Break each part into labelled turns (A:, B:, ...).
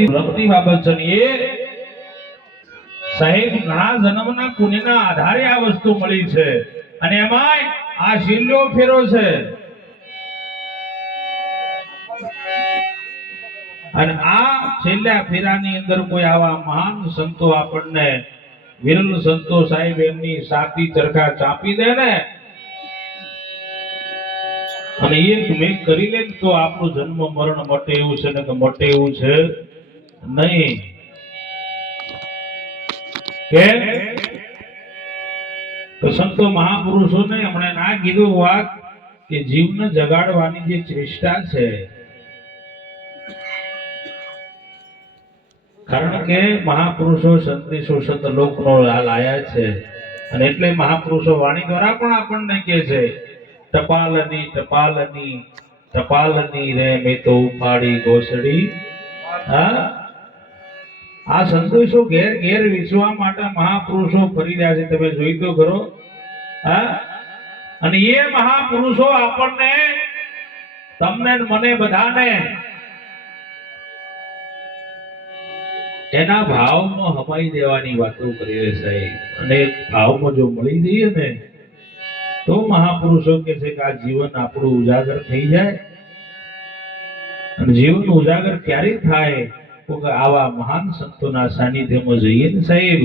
A: બધી લગતી બાબત સાહેબ ઘણા જન્મના પુણ્યના આધારે આ વસ્તુ મળી છે. અને એમાંય આ શિલ્લો ફેરો છે. અને આ છેલ્લા ફેરાની અંદર કોઈ આવા મહાન સંતો આપણને, વિરલ સંતો સાહેબ એમની સાતી ચરખા ચાપી દે ને, અને એક મેઘ કરી લે તો આપણું જન્મ મરણ મટે એવું છે ને કે મટે એવું છે. નહીં. કે? તો સંતો મહાપુરુષોને હમણાં ના કીધું વાત કે જીવને જગાડવાની જે ચેષ્ટા છે, કારણ કે મહાપુરુષો સંદેશો સતલોકનો લાયા છે અને એટલે મહાપુરુષો વાણી દ્વારા પણ આપણને કહે છે, ટપાલની ટપાલની ટપાલની રે મેં તો ઉપાડી ગોસડી. હા? આ સંતોષો ઘેર ઘેર વિશ્વા માટે મહાપુરુષો ફરી રહ્યા છે. તમે જોઈ તો ખરો. અને એ મહાપુરુષો આપણને તમને મને બધાને એના ભાવમાં હમાઈ દેવાની વાતો કરીએ સાહેબ. અને ભાવમાં જો મળી જઈએ ને, તો મહાપુરુષો કે છે કે આ જીવન આપણું ઉજાગર થઈ જાય. અને જીવન ઉજાગર ક્યારે થાય આવા મહાન સંતોના સાનિધ્યમાં જઈએ ને સાહેબ,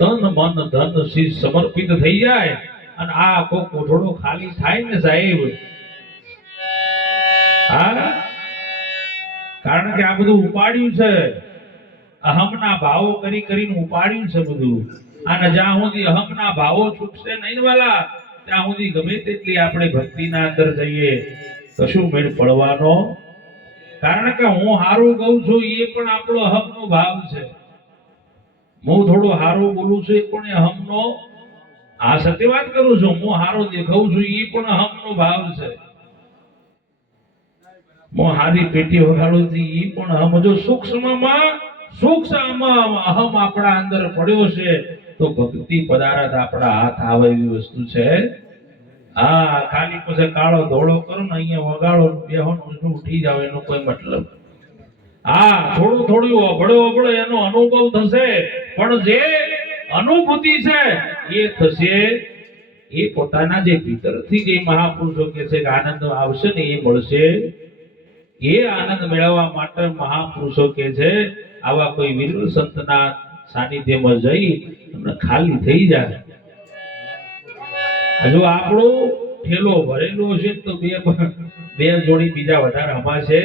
A: તન મન ધન શીશ સમર્પિત થઈ જાય અને આ આખો કોઠોડો ખાલી થાય ને સાહેબ. કારણ કે આ બધું ઉપાડ્યું છે. અહમના ભાવો કરી કરીને ઉપાડ્યું છે બધું. અને જ્યાં સુધી અહમના ભાવો છૂટશે નહીં વાલા, ત્યાં સુધી ગમે તેટલી આપણે ભક્તિના અંદર જઈએ, કશું મેળ પડવાનો કારણ કે હું હારું કહું છું, એ પણ આપણો અહમનો ભાવ છે. હું થોડું હારું બોલું છું, એ પણ એ અહમનો આ સત્ય વાત કરું છું, હું હારો દેખાઉં છું, એ પણ અહમનો ભાવ છે. હું હારી પેટી વગાડું છું, એ પણ હમ. જો સૂક્ષ્મમાં સૂક્ષ્મ અહમ આપણા અંદર પડ્યો છે, તો ભક્તિ પદાર્થ આપણા હાથ આવે એવી વસ્તુ છે. હા, ખાલી પછી કાળો ધોળો કરો ને અહીંયા વગાડો બેહો ઉઠી જાવ એનો કોઈ મતલબ. હા, થોડું થોડું અભળો અભળો એનો અનુભવ થશે. પણ જે અનુભૂતિ છે, એ થશે. એ પોતાના જે ભીતરથી જે મહાપુરુષો કે છે કે આનંદ આવશે ને એ મળશે. એ આનંદ મેળવવા માટે મહાપુરુષો કે છે, આવા કોઈ વીર સંતના સાનિધ્યમાં જઈ તમને ખાલી થઈ જાય. હજુ આપણો ઠેલો ભરેલો છે તો બે બે જોડી બીજા વધારે અમાશે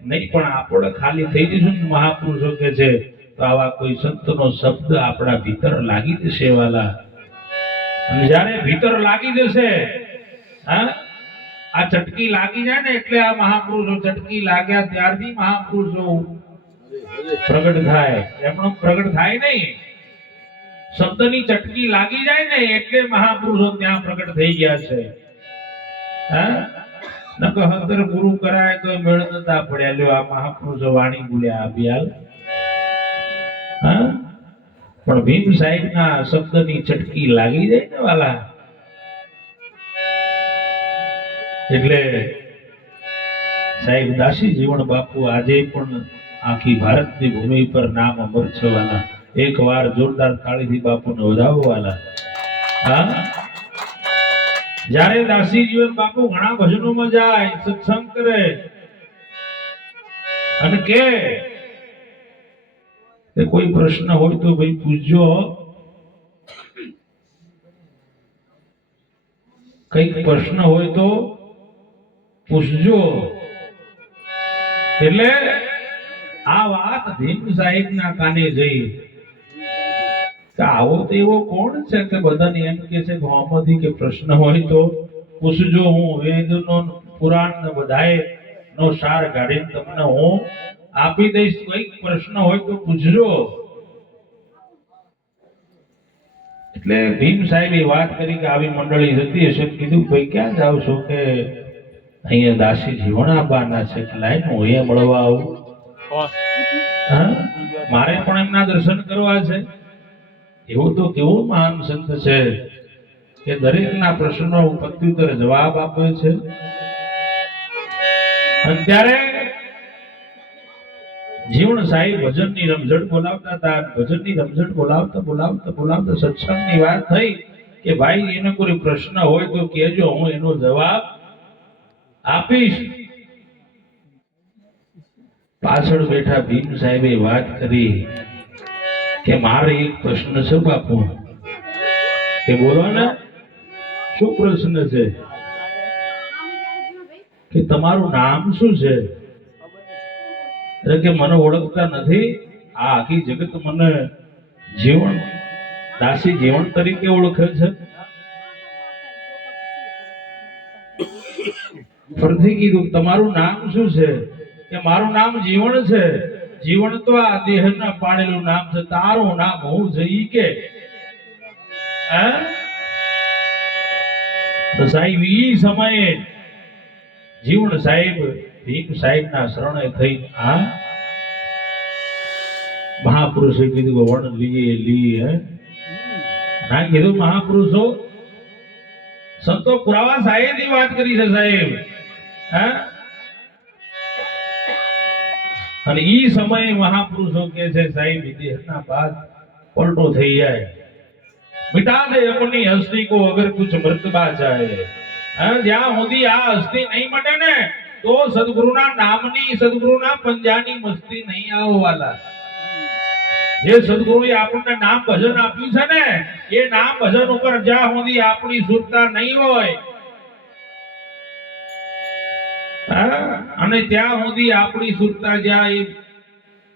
A: નહીં પણ આપણે ખાલી થઈ જઈશું મહાપુરુષો કે છે તો આવા કોઈ સંતનો શબ્દ આપણા ભીતર લાગી જશે વાલા. અને જ્યારે ભીતર લાગી જશે હા આ ચટકી લાગી જાય ને એટલે આ મહાપુરુષો ચટકી લાગ્યા ત્યારથી મહાપુરુષો પ્રગટ થાય. એમનો પ્રગટ થાય નહીં. શબ્દની ચટકી લાગી જાય ને એટલે મહાપુરુષો ત્યાં પ્રગટ થઈ ગયા છે. નકો હતર ગુરુ કરાય તો મેળ નતા પડ્યા લ્યો, આ મહાપુરુષો વાણી બોલ્યા અભિયાલ પણ ભીમ સાહેબ ના શબ્દની ચટકી લાગી જાય ને વાલા. એટલે સાહેબ દાસી જીવન બાપુ આજે પણ આખી ભારતની ભૂમિ પર નામ અમર છે વાલા એક વાર જોરદાર તાળીથી બાપુને વધાવવાના હા? જ્યારે દાસી જીવન બાપુ ઘણા ભજનોમાં જાય, સત્સંગ કરે, અને કે કોઈ પ્રશ્ન હોય તો ભાઈ પૂછજો. કંઈક પ્રશ્ન હોય તો પૂછજો. એટલે આ વાત ભીમ સાહેબ ના કાને જઈ. આવો તો એવો કોણ છે કે બધાને એમ કે છે કે કે પ્રશ્ન હોય તો પૂછજો હું વેદનો પુરાણ ને બધાએ નો સાર કાઢીને તમને હું આપી દઈશ. કંઈક પ્રશ્ન હોય તો પૂછજો. એટલે ભીમ સાહેબે વાત કરી કે આવી મંડળી જતી હશે કીધું ભાઈ ક્યાં જાવ છો કે અહીંયા દાસી જીવન આપવાના છે કે લાઈન હું અહીંયા મળવા આવું? હા? મારે પણ એમના દર્શન કરવા છે. એવું તો કેવો મહાન સંત છે કે દરેકના પ્રશ્નો પ્રત્યુત્તર જવાબ આપે છે. અને ત્યારે જીવણ સાહેબ ભજનની રમઝટ બોલાવતા હતા ભજનની રમઝટ બોલાવતા બોલાવતા બોલાવતા સત્સંગની વાત થઈ કે ભાઈ એને કોઈ પ્રશ્ન હોય તો કહેજો, હું એનો જવાબ આપીશ. પાછળ બેઠા ભીમ સાહેબે વાત કરી. કે મારે એક પ્રશ્ન છે બાપુ. કે બોલો ને, શું પ્રશ્ન છે? કે તમારું નામ શું છે? એટલે કે મને ઓળખતા નથી. આ આખી જગત મને જીવન, દાસી જીવન તરીકે ઓળખે છે. ફરીથી કીધું, તમારું નામ શું છે? કે મારું નામ જીવન છે? જીવન આ દેહના પાડેલું નામ છે. તારું નામ હું જઈ કે. સાહેબ, ઈ સમયે જીવન સાહેબ, ભીખ સાહેબ ના શરણે થઈ આ મહાપુરુષે કીધું વણ લીએ લીએ ના કીધું મહાપુરુષો? સંતો પુરાવા સાહેબની વાત કરી છે સાહેબ. હે? અને એ સમયે મહાપુરુષો કે છે, સાહેબ દેહના બાદ પલટો થઈ જાય. મિટા દે અપની હસ્તી કો અગર કુછ મર્તબા ચાહે. જ્યાં સુધી આ હસ્તી નહીં મટે ને, તો સદગુરુના નામની, સદગુરુના પંજાની મસ્તી નહીં આવવાલા. જે સદગુરુએ આપણને નામ ભજન આપ્યું છે ને, એ નામ ભજન ઉપર જ્યાં સુધી આપણી સુરતા નહીં હોય અને ત્યાં સુધી આપણી સુરતા જ્યાં એ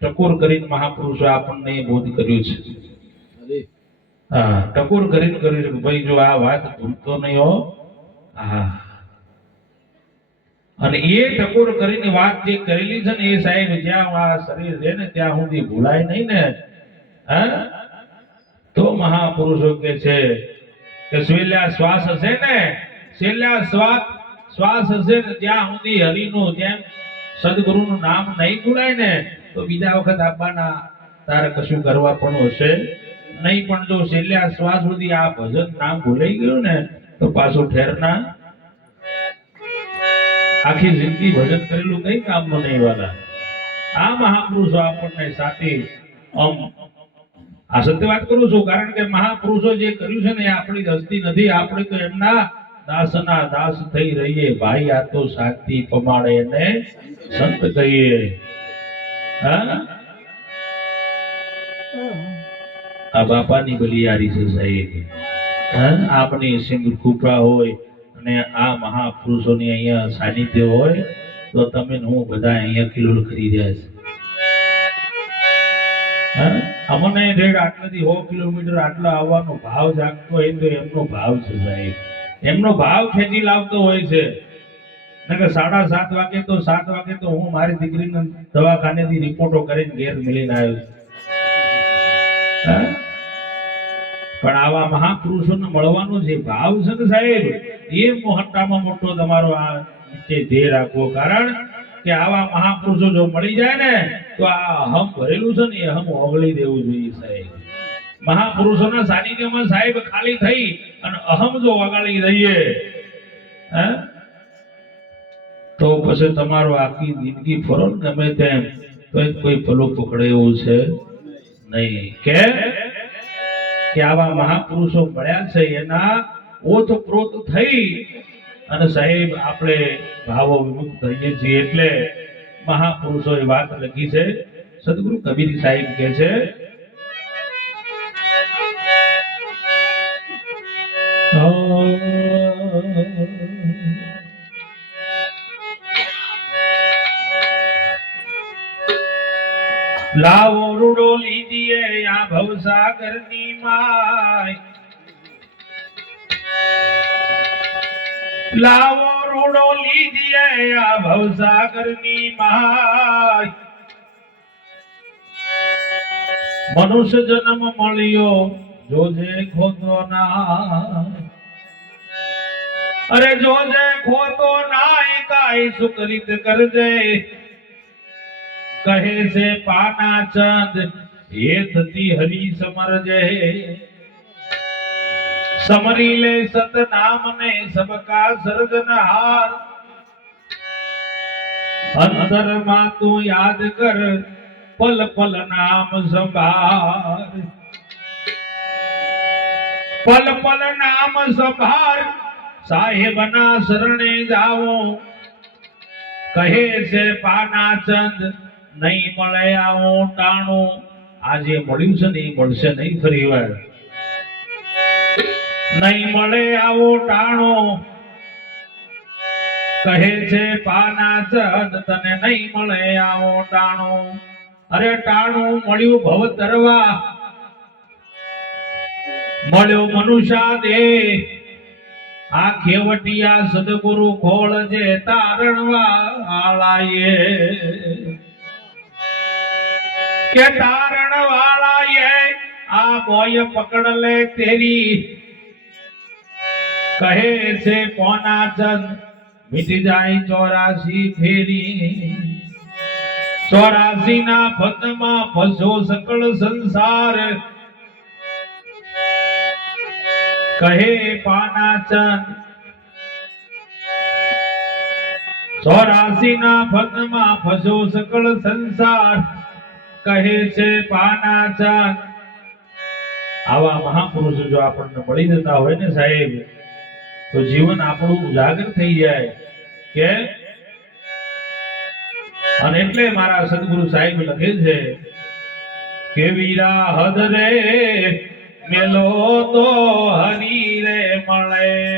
A: ટકોર કરીને મહાપુરુષો આપણને બોધ કર્યું છે. હા ટકોર કરીને કર્યું છે ભાઈ જો આ વાત ભૂલતો નહીં હો. હા. અને એ ટકોર કરીને વાત જે કરેલી છે ને એ સાહેબ જ્યાં આ શરીર રહે ને ત્યાં સુધી ભૂલાય નહીં ને. હા? તો મહાપુરુષો કે છે કે છેલ્લા શ્વાસ હશે ને? છેલ્લા શ્વાસ શ્વાસ હશે ને ત્યાં સુધી હરિનું જેમ સદગુરુનું નામ નહીં ભૂલાય ને, તો બીજા વખત આપવાના તારે કશું કરવા પણ હશે નહીં. પણ જો છેલ્લા શ્વાસ સુધી આ ભજન નામ ભૂલાઈ ગયું ને, તો પાછું ઠેરના આખી જિંદગી ભજન કરેલું કઈ કામનું નહીં વાલા. આ મહાપુરુષો આપણને સાથે આમ, આ સત્ય વાત કરું છું, કારણ કે મહાપુરુષો જે કર્યું છે ને એ આપણી હસ્તી નથી, આપણે તો એમના દાસના દાસ થઈ રહીએ, ભાઈ આ તો શાંતિ પમાડે ને સંત કહીએ. આ બાપાની બલિયારી છે સાહેબ. આપની સિંહ કૃપા હોય અને આ મહાપુરુષોની અહીંયા સાનિધ્ય હોય, તો તમે હું બધા અહીંયા કિલોલ કરી રહ્યા છે? અમને રેડ આટલાથી સો કિલોમીટર આટલા આવવાનો ભાવ જાગતો હોય તો એમનો ભાવ છે સાહેબ. એમનો ભાવ ખેંચી લાવતો હોય છે. સાડા સાત વાગે તો સાત વાગે તો હું મારી દીકરીને દવાખાનેથી રિપોર્ટો કરીને ઘેર મળીને આવ્યો. પણ આવા મહાપુરુષોને મળવાનો જે ભાવ છે ને સાહેબ, એ મોટામાં મોટો તમારો આ નીચે ધ્યેય રાખવો. કારણ કે આવા મહાપુરુષો જો મળી જાય ને, તો આ અહમ ભરેલું છે ને એ અહમ ઓગળી દેવું જોઈએ સાહેબ. મહાપુરુષોના સાનિધ્યમાં સાહેબ ખાલી થઈ અને અહમ જો વગાડી દઈએ તો પછી તમારો આખી જિંદગી ફરો ગમે તેમ તો કોઈ પલો પકડે એવું છે નહીં. કે? કે આવા મહાપુરુષો મળ્યા છે એના ઓત પ્રોત થઈ અને સાહેબ આપણે ભાવો વિમુક્ત થઈએ છીએ એટલે મહાપુરુષોએ વાત લખી છે. સદગુરુ કબીર સાહેબ કહે છે લાવો રૂડો લીધીએ આ ભવસાગરની માય. લાવો રૂડો લીધીએ આ ભવસાગરની માય. મનુષ્ય જન્મ મળ્યો, જોજે ખોદો ના અરે જોજે ખોતો નાય કાઈ સુકરિત કરજે, કહે છે પાના ચંદ એ થતી હરી સમરજે. સમરી લે સતનામ ને સબકા સર્જનહાર. અંતરમાં તું યાદ કર, પલ પલ નામ સંભાર. પલ પલ નામ સંભાર સાહેબના શરણે જાઓ. કહે છે પાના ચંદ, નહીં મળે આવો ટાણું. આજે મળ્યું છે ને મળશે નહીં ફરી વાર. નહીં મળે આવો ટાણો. કહે છે પાના તને નહીં મળે આવો ટાણો. અરે ટાણું મળ્યું ભવ તરવા. મળ્યો મનુષ્યા દેહ. આ ખેવટિયા સદગુરુ ખોળ જે તારણવા આળાએ કે તારણ વાળાએ આ બોય પકડ લે તેરી. કહે છે કોના ચંદ મીટી જાય ચોરાસી ફેરી. ચોરાસી ના પદમાં ફસો સકળ સંસાર કહે પાનાચન ચોરાસી ના પદમાં ફસો સકળ સંસાર. કહે છે પાનાચન આવા મહાપુરુષો જો આપણને મળી જતા હોય ને સાહેબ, તો જીવન આપણું ઉજાગર થઈ જાય. કે? અને એટલે મારા સદગુરુ સાહેબ લખે છે, કે વીરા હદ રે મેલો તો મળે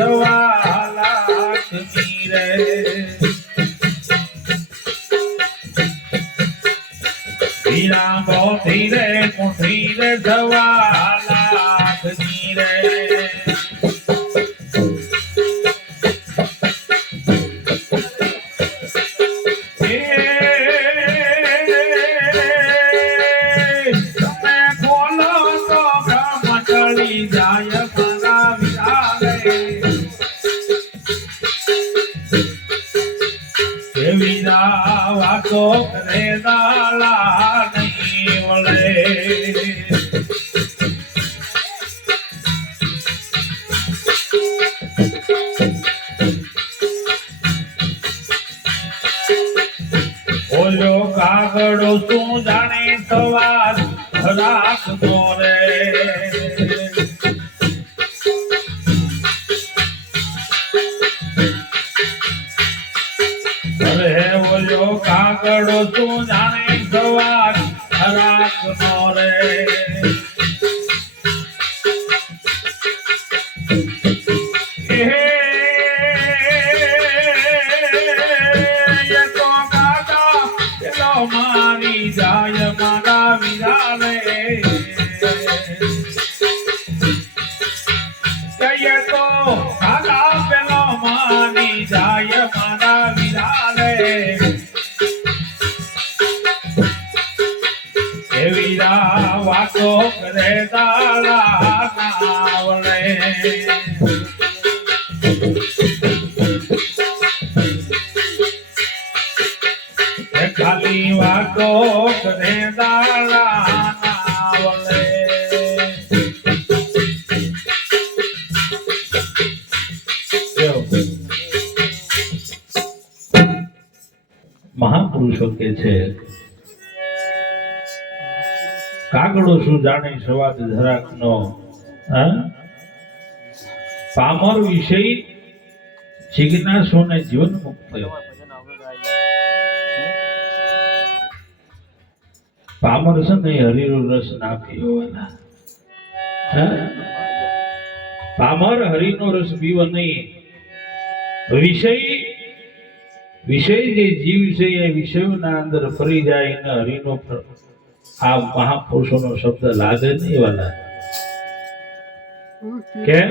A: go out. Uh, કાગડો તું જાણે સવાર રાખતો રે. ના વાતો કરે દાડા નાવણે ખાલી વાતો કરે દાડા મહાપુરુષો કે છે કાગડો શું જાણે સવાદ જરાકનો હા? પામર વિષય જિજ્ઞાસો ને જીવન મુક્ત પામર છે ને, એ રસ નાખી હોવાના? પામર હરિનો રસ પીવો નહીં વિષય વિષય જે જીવ છે, એ વિષયોના અંદર ફરી જાય ને હરિનો આ મહાપુરુષોનો શબ્દ લાગે નહીં વાલા. કેમ?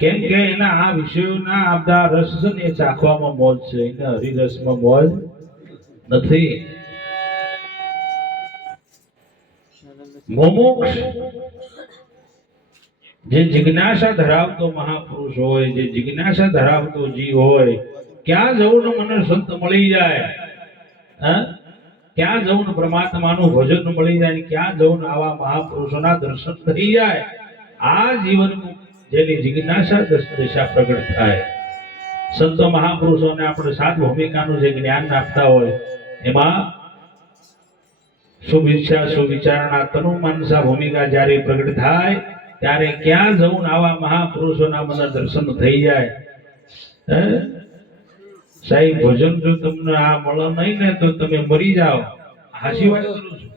A: કેમ કે એના આ વિષયોના આ બધા રસ છે ને એ ચાખવામાં મોજ છે. એને હરિરસમાં મોજ નથી. મોમોક્ષ જે જિજ્ઞાસા ધરાવતો મહાપુરુષ હોય, જે જિજ્ઞાસા ધરાવતો જીવ હોય, ક્યાં જવું મને સંત મળી જાય? હા? ક્યાં જવું પરમાત્મા પરમાત્માનું ભજન મળી જાય ક્યાં જવું આવા મહાપુરુષોના દર્શન થઈ જાય? આ જીવન જેની જિજ્ઞાસા દિશા પ્રગટ થાય. સંતો મહાપુરુષોને આપણે સાત ભૂમિકાનું જે જ્ઞાન આપતા હોય, એમાં સુવિચાર સુવિચારણા તનુ માનસા ભૂમિકા જ્યારે પ્રગટ થાય, ત્યારે ક્યાં જવું આવા મહાપુરુષોના મને દર્શન થઈ જાય? સાહેબ, ભજન જો તમને આ મળે નહીં ને, તો તમે મરી જાઓ. હાસી વાત કરું છું?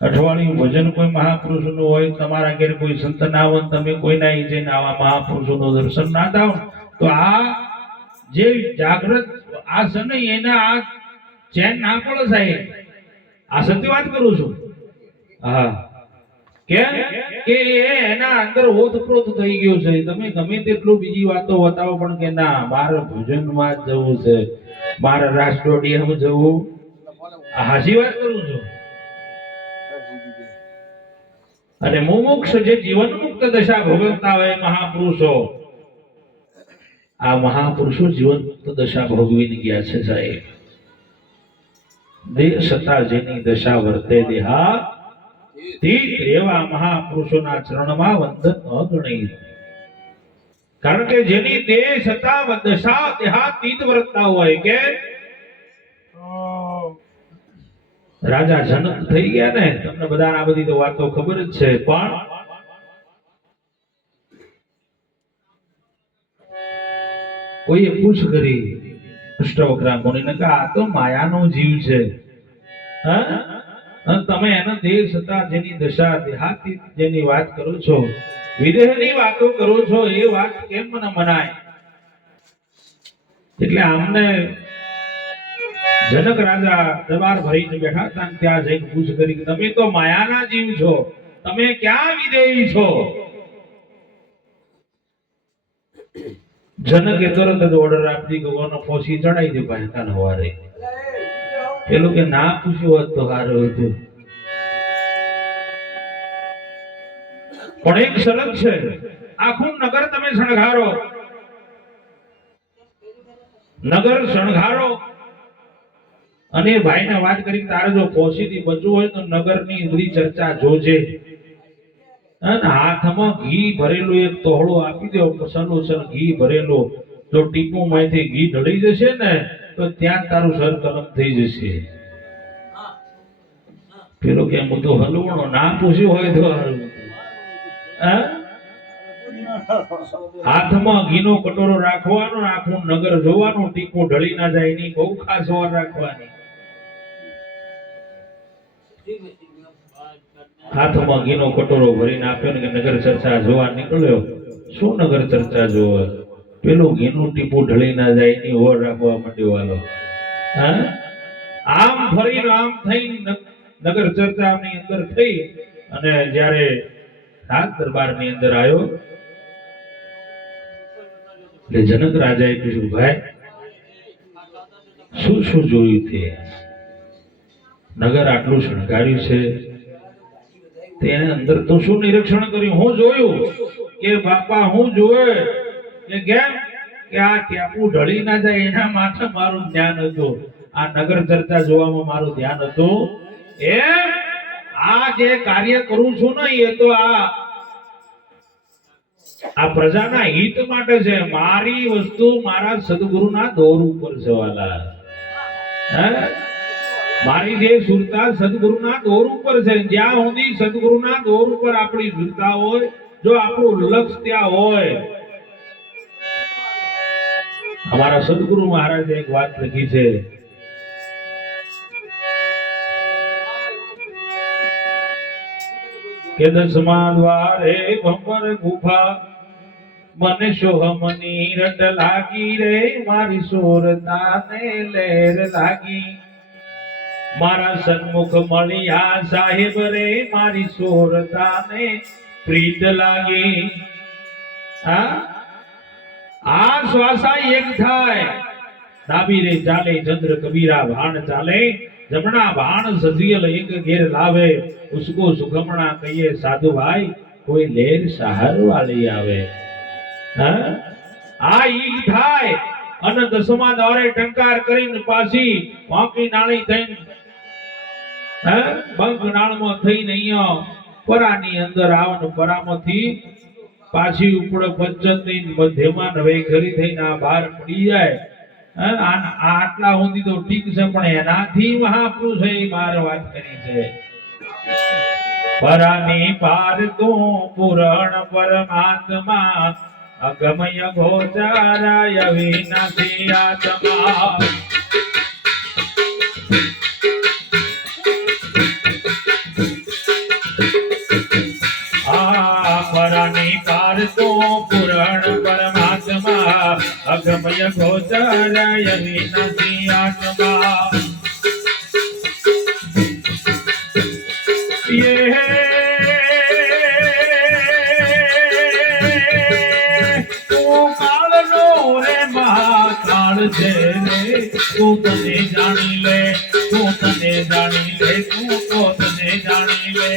A: અઠવાડિયું ભજન કોઈ મહાપુરુષનું હોય, તમારા ઘેર કોઈ સંત ના હોય, તમે કોઈના ઈ જઈને આવા મહાપુરુષો નું દર્શન ના થાવ, તો આ જે જાગૃત આ છે ને એના આ ચેન ના પડે સાહેબ. આ સત્ય વાત કરું છું. હા. અને મુમુક્ષ જે જીવન મુક્ત દશા ભોગવતા હોય મહાપુરુષો, આ મહાપુરુષો જીવન મુક્ત દશા ભોગવી ગયા છે સાહેબ. દેહ સતા જેની દશા વર્તે દેહા એવા મહાપુરુષોના ચરણમાં વંદન ન કારણ કે જેની દેહ સતા દશા દેહાતીત વર્તતા હોય કે રાજા જનક થઈ ગયા ને, તમને બધાને આ બધી તો વાતો ખબર જ છે. પણ કોઈએ પૂછ કરી અષ્ટવક્રા મુનિને કે આ તો માયાનો જીવ છે. હા? અને તમે એના દેહ સતા જેની દશા દેહાતી જેની વાત કરો છો, વિદેહની વાતો કરો છો, એ વાત કેમ મને મનાય? એટલે આમને જનક રાજા દરબાર ભરીને બેઠા હતા ત્યાં જઈને પૂછ કરી કે તમે તો માયાના જીવ છો, તમે ક્યાં વિદેહી છો? જનકે તરત જ ઓર્ડર આપી ગવાનો ફોસી ચડાઈ દે ભાઈ કાન હવારે. પેલું કે ના પૂછ્યું હોત તો સારું હતું. પણ એક શરત છે, આખું નગર તમે શણગારો. નગર શણગારો. અને એ ભાઈને વાત કરી, તારે જો પોસીથી બચવું હોય તો નગરની ઇન્દ્રી ચર્ચા જોજે. અને હાથમાં ઘી ભરેલું, એક તોહળો આપી દો સલોસર ઘી ભરેલો. જો ટીપું માંથી ઘી ઢળી જશે ને તો ત્યાં તારું સર કલમ થઈ જશે. પેલો કે હું તો હલવણો ના પૂછ્યું હોય તો? હાથમાં ઘીનો કટોરો રાખવાનો આખું નગર જોવાનું, ટીપું ઢળી ના જાય, એની બહુ ખાસ વાર રાખવાની. હાથમાં ઘીનો કટોરો ભરીને આપ્યો ને કે નગર ચર્ચા જોવા નીકળ્યો. શું નગર ચર્ચા જોવે? પેલું ઘીનું ટીપું ઢળી ના જાય, એની ઓર રાખવા માંડ્યો વાલો. આમ ફરીને આમ થઈને નગર ચર્ચાની અંદર થઈ અને જ્યારે રાજ દરબારની અંદર આવ્યો, એટલે જનક રાજાએ પૂછ્યું ભાઈ, શું શું જોયું તે? નગર આટલું શણગાર્યું છે. તેને અંદર તો શું નિરીક્ષણ કર્યું? હું જોયું કે બાપા હું જોયે પ્રજાના હિત માટે છે. મારી વસ્તુ મારા સદગુરુના દોર ઉપર છે વાલા. હે? મારી જે સુરતા સદગુરુના દોર ઉપર છે. જ્યાં સુધી સદગુરુના દોર ઉપર આપણી સુરતા હોય, જો આપણું લક્ષ ત્યાં હોય અમારા સદગુરુ મહારાજે એક વાત લખી છે. કે દસમા દ્વારે ભમર ગુફા, મને સોહમની રટ લાગી રે, મારી સોરતાને લેર લાગી. મારા સન્મુખ મળ્યા સાહેબ રે, મારી સોરતાને પ્રીત લાગી. હા? આ શ્વાસા એક થાય. ડાબી રે ચાલે ચંદ્ર કબીરા ભાણ ચાલે. જમણા ભાણ સજીયલ એક ઘેર લાવે. ઉસકો સુગમણા કહીએ, સાધુ ભાઈ, કોઈ લેર સહાર વાળી આવે. હા? આ ઈગ થાય. અને દસમા દ્વારે ટંકાર કરીને પાછી વાંકી નાળી થઈને, હે? બંક નાળમાં થઈને અહીંયા પરાની અંદર આવન પરામાંથી પાછી ઉપડે પંચતની મધ્યમાં નવે ખરી થઈને આ બહાર પડી જાય. આટલા સુધી તો ઠીક છે, પણ એનાથી મહાપુરુષે બહાર વાત કરી છે. પરાની પાર તો પુરણ પરમાત્મા, અગમય ગોચારાય વિનાશી આત્મા. પરાની પાર તો પુરાણ પરમાત્મા અગમય ગોચરાય નથી આત્મા. મહાકાળ છે. તું તને જાણી લે, તું તને જાણી લે, તું તો તને જાણી લે.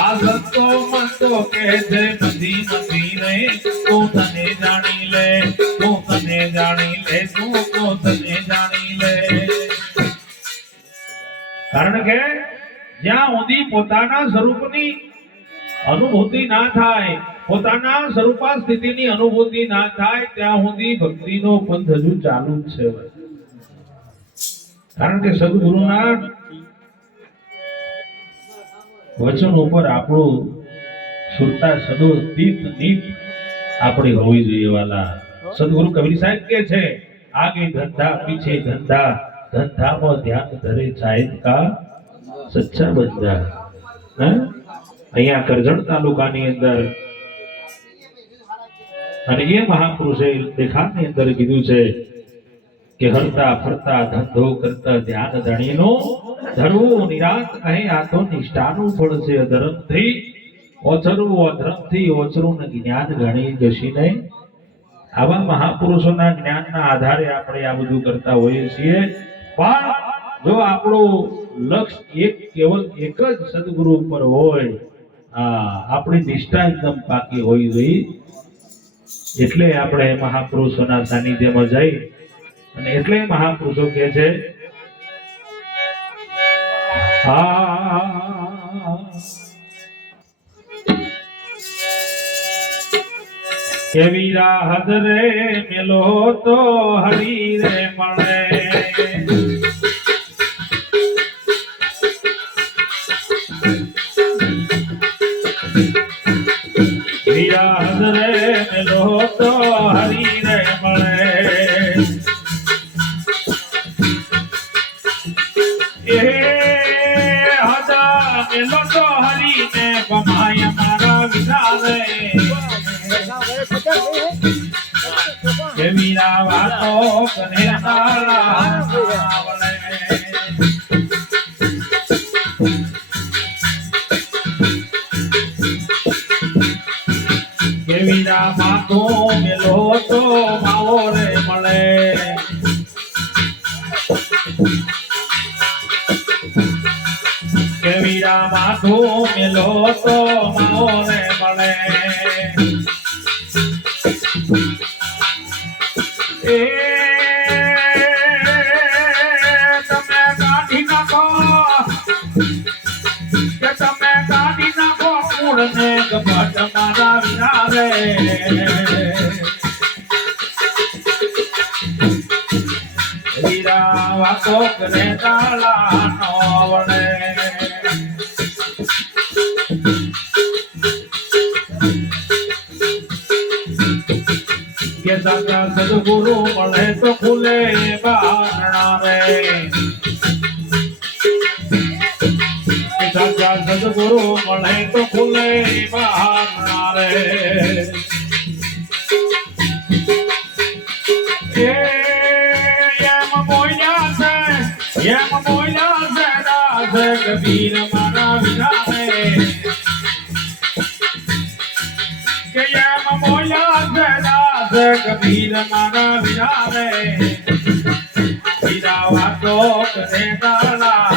A: આ સત્તો મતો કે છે નથી નથી રે તું તને જાણી લે, તું તને જાણી લે, તું તો તને જાણી લે. કારણ કે જ્યાં સુધી પોતાના સ્વરૂપની અનુભૂતિ ના થાય, પોતાના સ્વરૂપા સ્થિતિની અનુભૂતિ ના થાય, ત્યાં સુધી ભક્તિનો પંથ હજુ ચાલુ છે. કારણ કે સદગુરુના વચન ઉપર આપણું સુરતા સદો દીપ દીપ આપણી હોવી જોઈએ વાલા. સદગુરુ કબીર સાહેબ કે છે, આગે ધંધા, પીછે ધંધા, ધંધામાં ધ્યાન ધરે સાહેબ કા સચ્ચા બંધા. અહીંયા કરજણ તાલુકાની અંદર. અને એ મહાપુરુષે દેખાડની અંદર કીધું છે કે હરતા ફરતા, ધંધો કરતા, ધ્યાન ધણીનો ધરવું નિરાંત કહે આ તો નિષ્ઠાનું ફળ છે અધર્મથી. ઓછરવું અધર્મથી ઓછરું ને જ્ઞાન ગણી જશીને આવા મહાપુરુષોના જ્ઞાનના આધારે આપણે આ બધું કરતા હોઈએ છીએ. પણ જો આપણો લક્ષ્ય એક કેવલ એક જ સદગુરુ ઉપર હોય, આ આપણી નિષ્ઠા એકદમ પાકી હોવી જોઈએ એટલે આપણે મહાપુરુષોના સાનિધ્યમાં જઈ અને એટલે મહાપુરુષો કહે છે કેવી રાહત રે મેલો તો હરી રે મળે કેવીરા મિલો તો મને મળે. સાચા સદગુરુ મળે તો ખુલે બારણા રે એ એમ બોલ્યા દાસ કબીર મારા રે કે એમ બોલ્યા છે દાસ કબીર મારા વિના રે વીરા વાતો કરે તાળા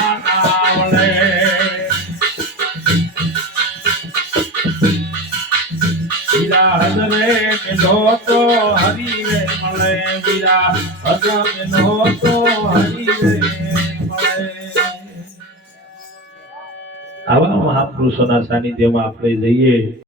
A: આવા મહાપુરુષોના સાનિધ્યમાં આપણે જઈએ.